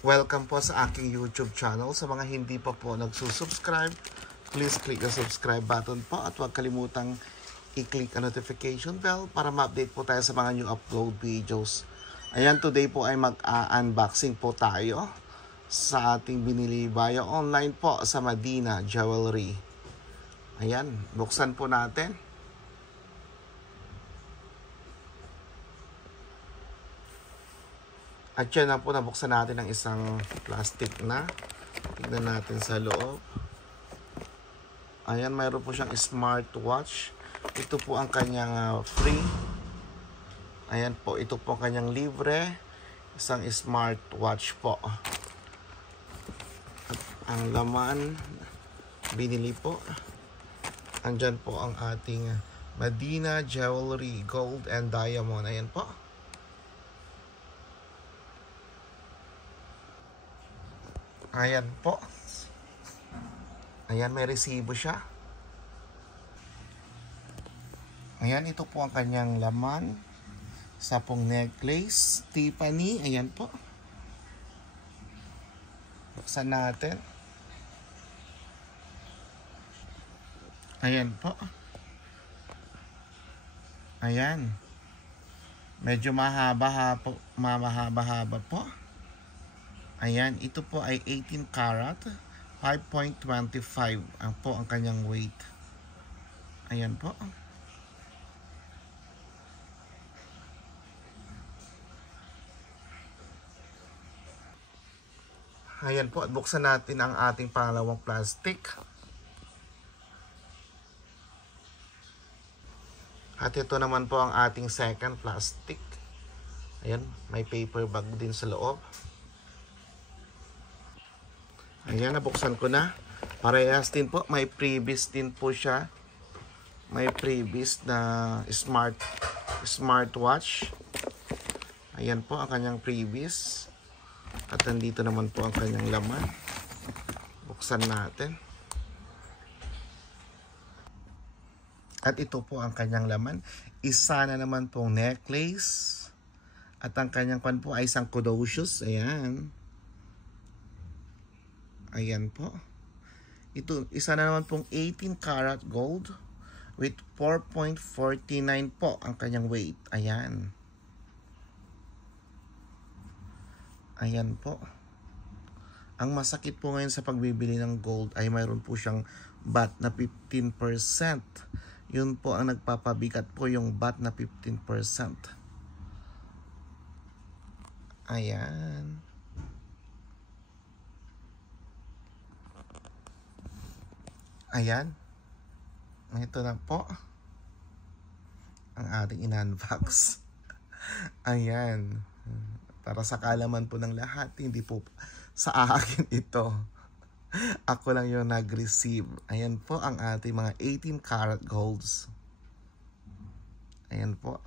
Welcome po sa aking YouTube channel. Sa mga hindi pa po nagsusubscribe, please click the subscribe button po at huwag kalimutang i-click ang notification bell para ma-update po tayo sa mga new upload videos. Ayan, today po ay mag-unboxing po tayo sa ating binili via online po sa Medina Jewelry. Ayan, buksan po natin. At yan na po, nabuksan natin ang isang plastic na. Tignan natin sa loob. Ayan, mayroon po siyang smartwatch. Ito po ang kanyang free. Ayan po, ito po ang kanyang libre. Isang smartwatch po. At ang laman, binili po. Andyan po ang ating Medina Jewelry Gold and Diamond. Ayan po. Ayan po. Ayan, may resibo siya. Ayan, ito po ang kanyang laman. Sa pong necklace, Tiffany. Ayan po. Buksan natin. Ayan po. Ayan. Medyo mahaba-haba po. Ayan, ito po ay 18 karat, 5.25 ang po ang kanyang weight. Ayan po. Ayan po, at buksan natin ang ating pangalawang plastic. At ito naman po ang ating second plastic. Ayan, may paper bag din sa loob. Ayan, nabuksan ko na. Parehas din po. May previous din po siya. May previous na smartwatch. Ayan po ang kanyang previous. At nandito naman po ang kanyang laman. Buksan natin. At ito po ang kanyang laman. Isa na naman pong necklace. At ang kanyang kwan po ay isang caduceus. Ayan. Ayan po. Ito, isa na naman pong 18 karat gold with 4.49 po ang kanyang weight. Ayan. Ayan po. Ang masakit po ngayon sa pagbibili ng gold ay mayroon po siyang VAT na 15%. Yun po ang nagpapabigat po, yung VAT na 15%. Ayan. Ayan. Ito na po ang ating in-unbox. Ayan. Para sa kaalaman po ng lahat, hindi po sa akin ito. Ako lang yung nag-receive. Ayan po ang ating mga 18 karat golds. Ayan po.